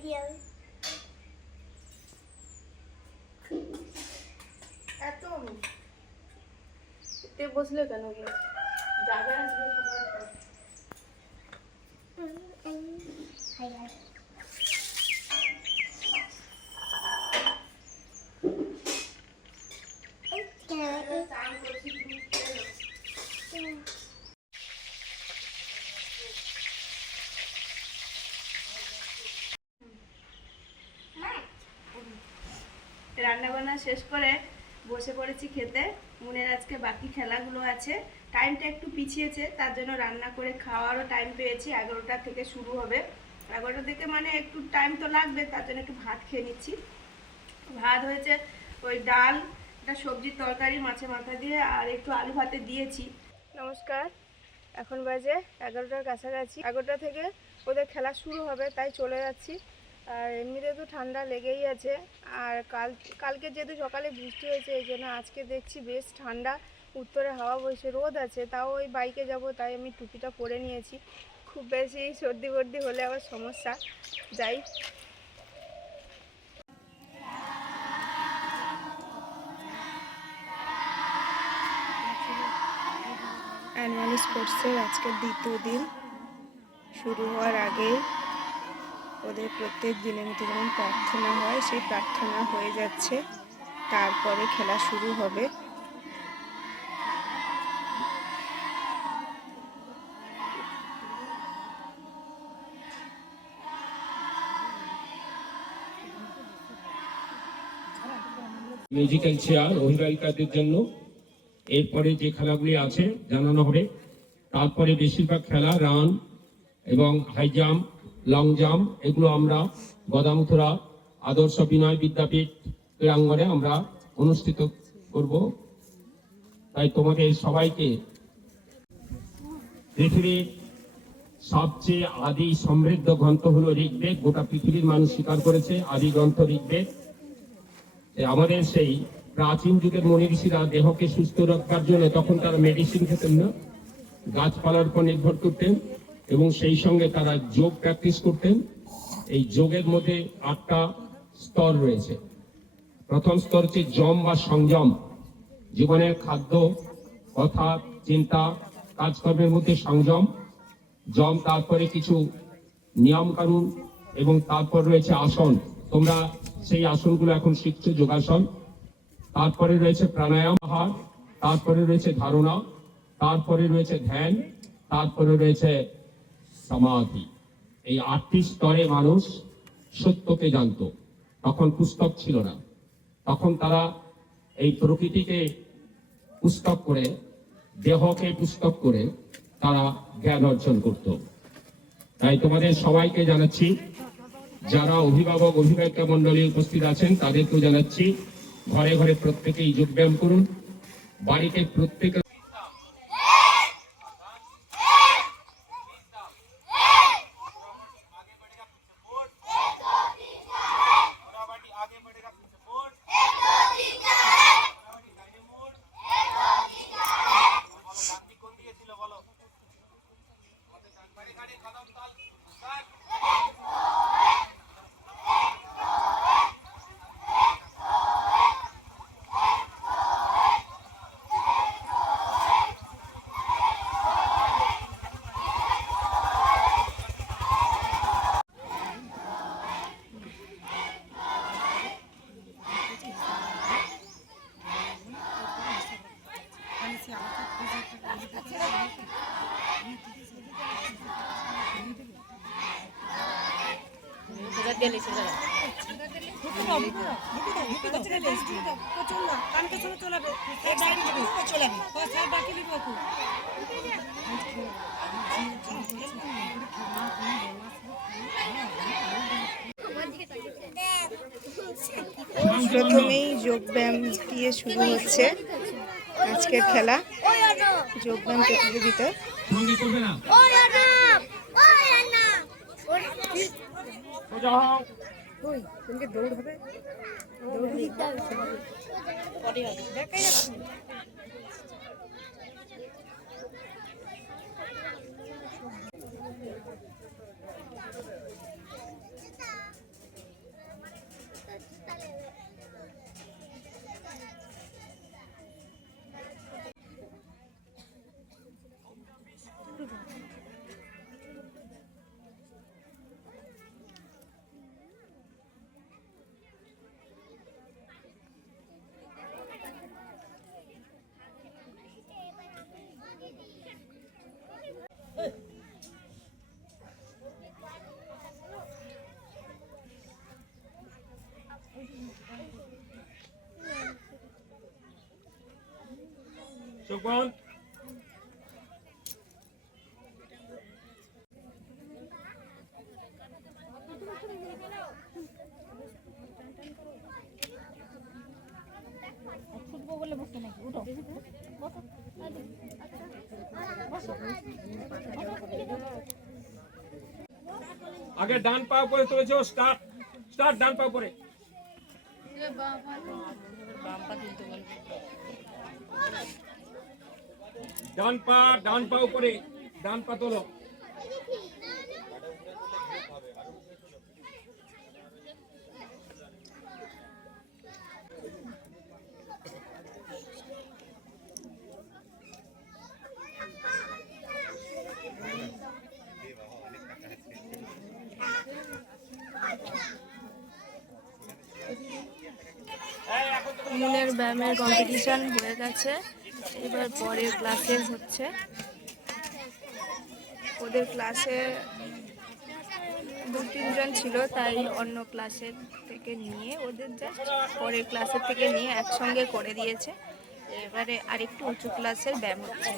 Video এত এতে বসলে কেন গো যাবে আসবে সবার পর। হাই হাই চান করছি দুধ খেলো। রান্না বান্না শেষ করে বসে পড়েছি খেতে। মনের আজকে বাকি খেলাগুলো আছে। টাইমটা একটু পিছিয়েছে, তার জন্য রান্না করে খাওয়ারও টাইম পেয়েছি। এগারোটা থেকে শুরু হবে। এগারোটা থেকে মানে একটু টাইম তো লাগবে, তার জন্য একটু ভাত খেয়ে নিচ্ছি। ভাত হয়েছে ওই ডাল, একটা সবজির তরকারি মাছের মাথা দিয়ে, আর একটু আলু ভাতে দিয়েছি। নমস্কার, এখন বাজে এগারোটার কাছাকাছি। এগারোটা থেকে ওদের খেলা শুরু হবে, তাই চলে যাচ্ছি। আর এমনিতে তো ঠান্ডা লেগেই আছে। আর কাল, কালকে যেহেতু সকালে বৃষ্টি হয়েছে, এই জন্য আজকে দেখছি বেশ ঠান্ডা। উত্তরে হাওয়া বইছে, রোদ আছে, তাও ওই বাইকে যাব, তাই আমি টুপিটা পরে নিয়েছি। খুব বেশি সর্দি বর্দি হলে আবার সমস্যা। যাই। অ্যানুয়াল স্পোর্টসের আজকের দ্বিতীয় দিন। শুরু হওয়ার আগে ওদের প্রত্যেক দিনের মতো যেমন প্রার্থনা হয়, সেই প্রার্থনা হয়ে যাচ্ছে। তারপরে খেলা শুরু হবে। মিউজিক্যাল চেয়ার অভিভাবিকাদের জন্য। এরপরে যে খেলাগুলি আছে, জানানো হবে। তারপরে বেশিরভাগ খেলা রান এবং হাই জাম্প লং জাম্প এগুলো আমরা গদামথুরা আদর্শ বিনয় বিদ্যাপীঠ ক্রীড়াঙ্গনে আমরা অনুষ্ঠিত করব। তাই তোমাদের সবাইকে পৃথিবীর সবচেয়ে আদি সমৃদ্ধ গ্রন্থ হলো ঋগ্বেদ, গোটা পৃথিবীর মানুষ স্বীকার করেছে, আদি গ্রন্থ ঋগ্বেদ। আমাদের সেই প্রাচীন যুগের মনি ঋষিরা দেহকে সুস্থ রাখার জন্য তখন তারা মেডিসিন খেতেন না। গাছপালার উপর নির্ভর করতেন। এবং সেই সঙ্গে তারা যোগ প্র্যাকটিস করতেন। এই যোগের মধ্যে আটটা স্তর রয়েছে। প্রথম স্তর হচ্ছে জম বা সংযম। জীবনের খাদ্য, কথা, চিন্তা, কাজকর্মের মধ্যে সংযম, জম, তারপরে কিছু নিয়ম কানুন এবং তারপর রয়েছে আসন। তোমরা সেই আসনগুলো এখন শিখছো, যোগাসন। তারপরে রয়েছে প্রাণায়াম, আহার, তারপরে রয়েছে ধারণা, তারপরে রয়েছে ধ্যান, তারপরে রয়েছে সমাধি। এই আটটি স্তরে মানুষ সত্যকে জানতো। তখন পুস্তক ছিল না। তখন তারা এই প্রকৃতিকে পুস্তক করে, দেহকে পুস্তক করে তারা জ্ঞান অর্জন করত। তাই তোমাদের সবাইকে জানাচ্ছি, যারা অভিভাবক অভিভাবিকা মন্ডলী উপস্থিত আছেন, তাদেরকেও জানাচ্ছি, ঘরে ঘরে প্রত্যেকেই যোগব্যায়াম করুন। বাড়িতে প্রত্যেকে প্রথমেই যোগব্যায়াম দিয়ে শুরু হচ্ছে আজকের খেলা। যোগব্যায়াম প্রতিযোগিতা সঙ্গে করবে না ওই আনা ওই আনা সোজা হও চোখ আগে ডান পাও করে তুলেছো স্টার্ট স্টার্ট ডান পাও করে ডান পা ডান পাও উপরে ডান পা তোলো। মূলের ব্যায়ামের কম্পিটিশন হয়ে গেছে। এবার পরের ক্লাসে হচ্ছে। ওদের ক্লাসে দু তিনজন ছিল, তাই অন্য ক্লাসের থেকে নিয়ে ওদের জাস্ট পরের ক্লাসের থেকে নিয়ে একসঙ্গে করে দিয়েছে। এবারে আরেকটু উঁচু ক্লাসের ব্যায়াম হচ্ছে।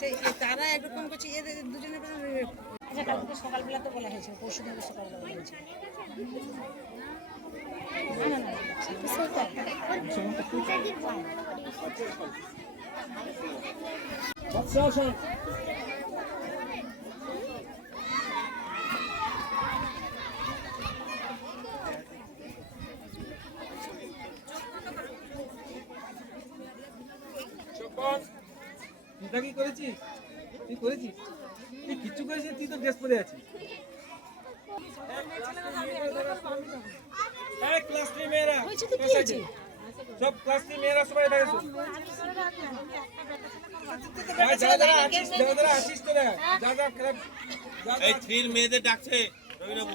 সেই তারা একরকম করছে এদের দুজনে আচ্ছা কালকে সকালবেলা তো বলা হয়েছে পরশু দিন সকালবেলা বলা হয়েছে না না না কি করেছিস তুই করেছিস তুই কিচ্ছু করেছিস তুই তো ড্রেস পরে আছিস ক্লাস থ্রি মেয়েরা। সব ক্লাস থ্রি মেয়েরা সবাই আছিস তোরা যা যা খেলা যা যা এই থ্রির মেয়েদের ডাকছে রবিবাবু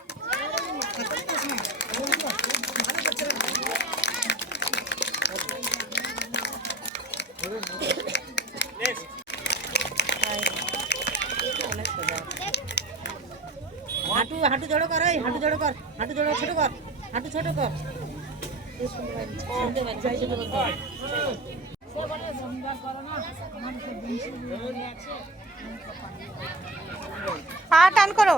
হাঁটু হাঁটু জড়ো কর, এই, হাঁটু জড়ো কর, হাঁটু জড়ো, ছোট কর, হাঁটু ছোট কর। পা টান করো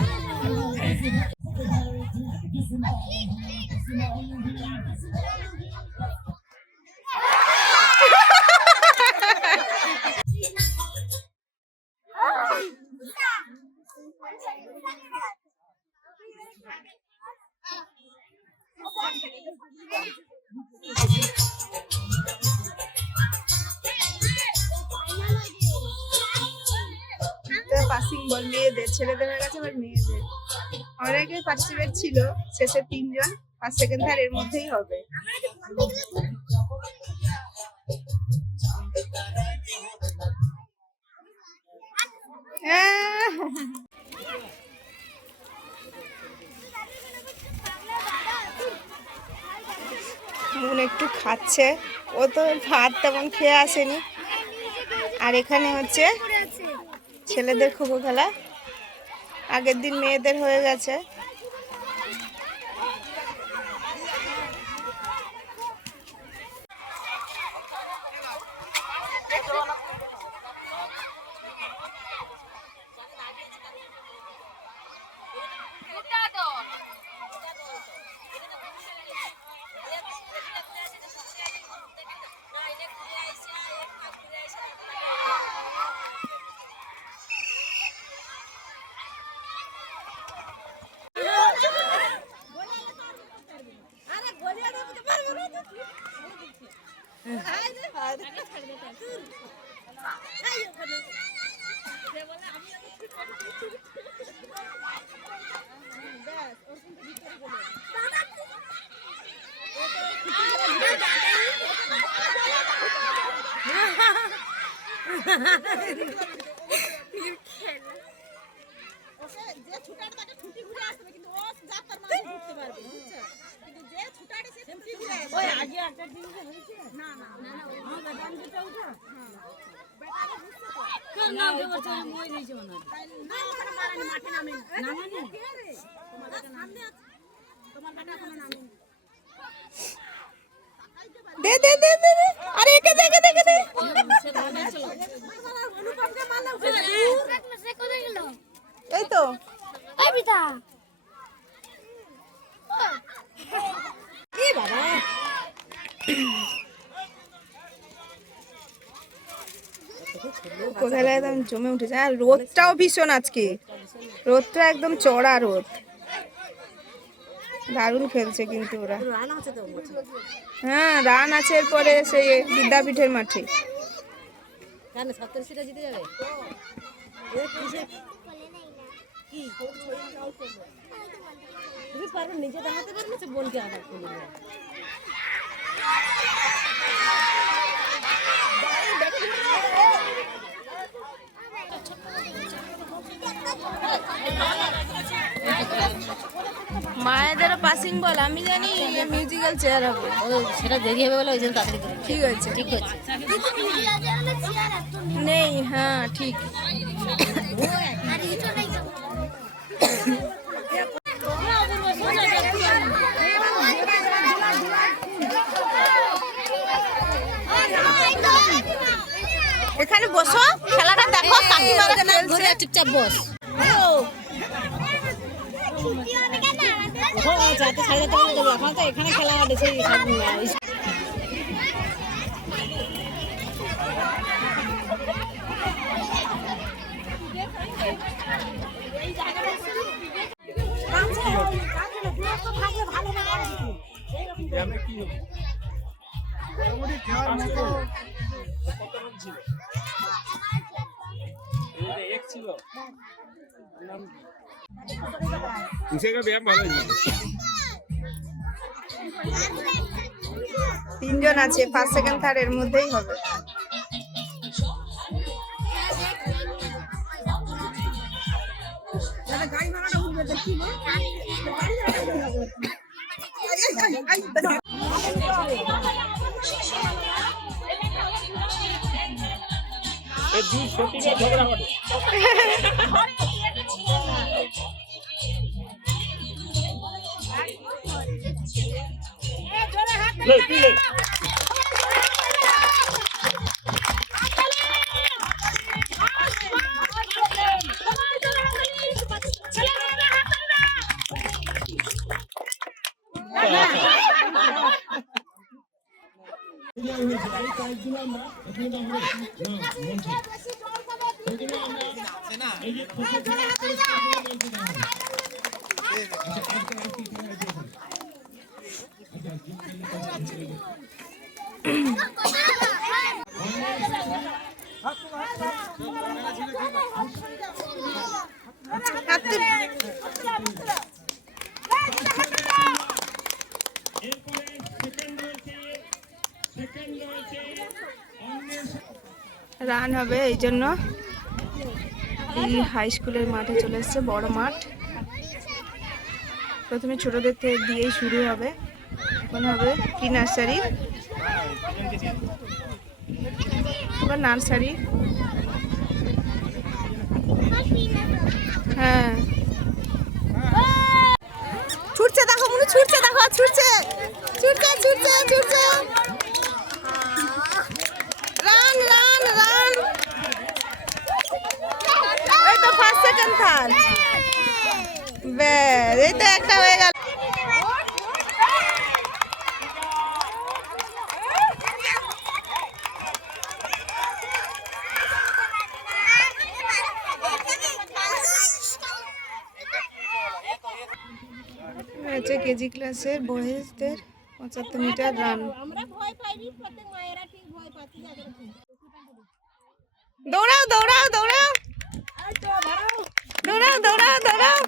হচ্ছে মাইক সাথে তো তোমাকে মানুষের জন্য এইভাবে হাতটা তোলো তুমি হাত তুলে ওদিকে তাকিয়ে আছো আর চোখ খোলো না। তোমাকে বলব এইভাবে হাতটা হাত তোলো এরকম করো ফোনটা এখানে আনতে হবে খোখো খেলা। আগের দিন মেয়েদের হয়ে এখানে ব্যায়ামটা ha না মন একটু দিন গেছে দে দে দে দে দে। আরে একে দে একে দে একে দে। কোথায় গেল এই তো। এই পিতা। কোথায় একদম জমে উঠেছে। আর রোদটাও ভীষণ আজকে। রোদটা একদম চড়া রোদ। দারুণ খেলছে কিন্তু ওরা। হ্যাঁ রান আছে এরপরে সেই বিদ্যাপীঠের মাঠে। নিজে দেখাতে পারবে বোনকে আঘাত করবে মায়েদেরও পাসিং বল আমি জানি মিউজিক্যাল চেয়ার হবে। ও সেটা দেরি হবে বলে ওই জন্য তাড়াতাড়ি করে ঠিক আছে। ঠিক আছে নেই হ্যাঁ ঠিক। এখানে বসো খেলাটা দেখো কাকিমারা খেলছে। চুপচাপ বস? ও। যাতে ছাড়া তো এখন তো এখানে খেলা ইসেগা ব্যায়াম তিনজন আছে ফার্স্ট সেকেন্ড থার্ড এর মধ্যেই হবে। ঝগড়া দিলে দিলে এই যে রান হবে এই জন্য। এই হাই স্কুলের মাঠে চলে এসছে বড় মাঠ। প্রথমে ছোটদের থেকে দিয়েই শুরু হবে। এখন হবে প্রি নার্সারি? নার্সারি। হ্যাঁ। ছুটছে দেখো মনে, ছুটছে দেখো, ছুটছে। ছুটছে ছুটছে ছুটছে রান রান রান এই তো ফার্স্ট সেকেন্ড থার্ড ব্যাস এই তো একটা হয়ে গেল হচ্ছে কেজি ক্লাসের বয়েজদের পঁচাত্তর মিটার রান দৌড়াও দৌড়াও দৌড়াও দৌড়াও দৌড়াও দৌড়াও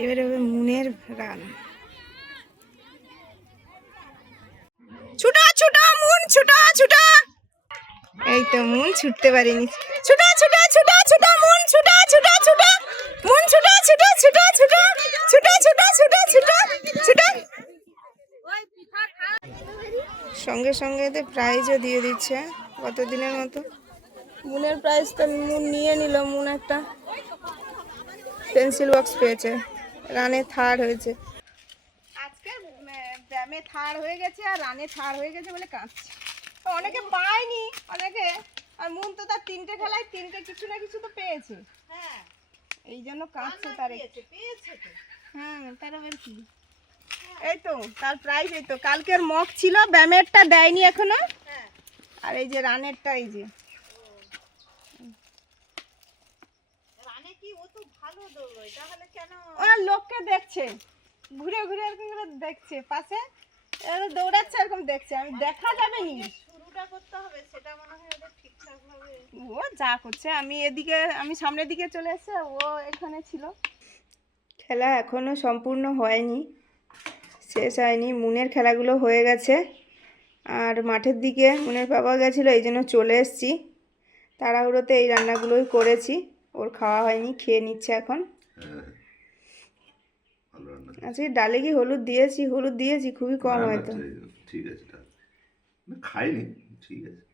এবারে মুনের রান। ছুটো ছুটো মুন ছুটো ছুটো। এই তো মুন ছুটতে পারিনি ছুটো ছুটো ছুটো ছুটো মুন ছুটো ছুটো ছুটো মুন ছুটো ছুটো ছুটো ছুটো ছুটো ছুটো ছুটো ছুটো ছুটো সঙ্গে সঙ্গে এতে প্রাইজও দিয়ে দিচ্ছে কত দিনের মতো মুনের প্রাইজ তো মুন নিয়ে নিল মুন একটা পেন্সিল বক্স পেয়েছে রানে থার্ড হয়েছে আজকে ব্যামে থার্ড হয়ে গেছে আর রানে থার্ড হয়ে গেছে বলে কাঁদছে অনেকে পায়নি অনেকে আর মুন তো তার তিনটে খেলায় তিনটে কিছু না কিছু তো পেয়েছে। হ্যাঁ। এই জন্য কাঁদছে তার একটু। হ্যাঁ তার আবার কি? এই তো তার প্রাইজ এই তো। কালকের মক ছিল ব্যামেরটা দেয়নি এখনও। আর এই যে রানেরটা এই যে। ও। লোককে দেখছে। ঘুরে ঘুরে দেখছে পাশে এরা দৌড়াচ্ছে এরকম দেখছে। আমি দেখা যাবে নি। ও যা করছে। আমি এদিকে আমি সামনের দিকে চলে এসে ও এখানে ছিল। খেলা এখনও সম্পূর্ণ হয়নি শেষ হয়নি। মুনের খেলাগুলো হয়ে গেছে। আর মাঠের দিকে মুনের বাবা গেছিল এই জন্য চলে এসেছি। তাড়াহুড়োতে এই রান্নাগুলোই করেছি। ওর খাওয়া হয়নি খেয়ে নিচ্ছে এখন। আজকে ডালে কি হলুদ দিয়েছি হলুদ দিয়েছি খুবই কম হয়তো। ঠিক আছে খাইনি ঠিক আছে।